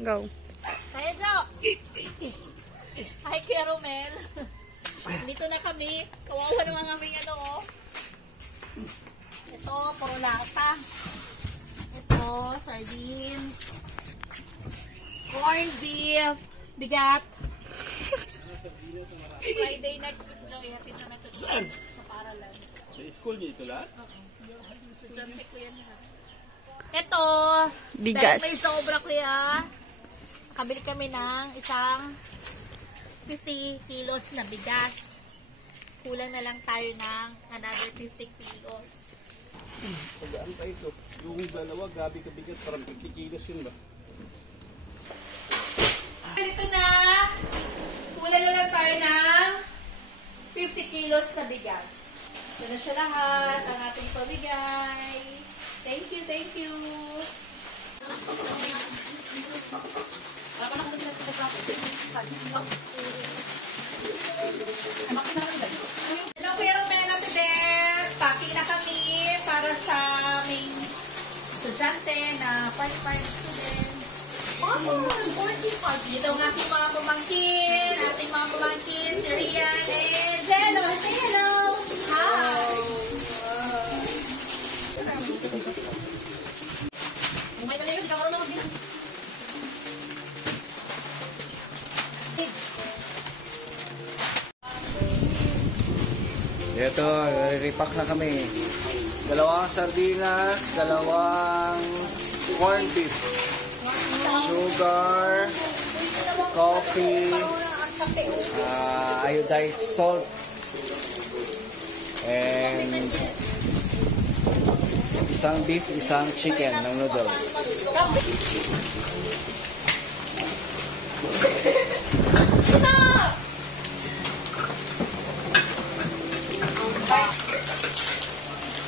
Go. Kaya, Jo! Hi, Kuya Romel. Dito na kami. Kawawa naman kami oh. Ito, puro lata. Ito, sardines. Corned beef. Bigat. Friday next week, Jo. Ihatid na natin sa paralan. Sa school niyo ito lahat? Oo. Sa Jamtek ko yan lahat. Ito. Bigas. Dahil may sobra kuya. Nakabili kami ng isang 50 kilos na bigas. Kulang na lang tayo ng another 50 kilos. Pagaan pa ito. Yung dalawa, gabi kabigat, parang 50 kilos yun ba? Ito na. Kulang na lang tayo ng 50 kilos na bigas. Ito na siya lahat. Ang ating pabigay. Thank you, thank you. Hello, Kuya Romel, Ate Beth. Packing na kami para sa aming estudyante na part-time students. Oh, 45. Dito ang aking mga pamangkin, si Rian and Jello. Say hello! Hi! Umay na lang, hindi ka marunong mag-bilang. Ito, repack na kami. Dalawang sardinas, dalawang corned beef, sugar, coffee, iodized salt, and isang beef, isang chicken ng noodles.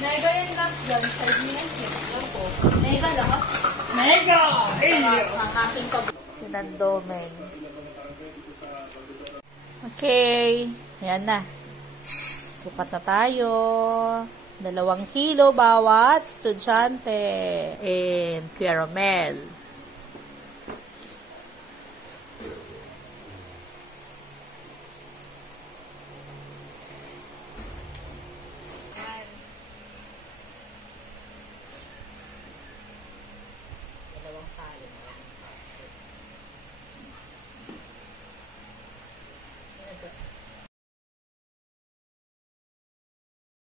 Mega yung lang dyan, sardinas yun. Mega lahat. Ang aking sinandomen. Okay. Yan na. Sukat na tayo. 2 kilo bawat estudyante. And Kuya Romel.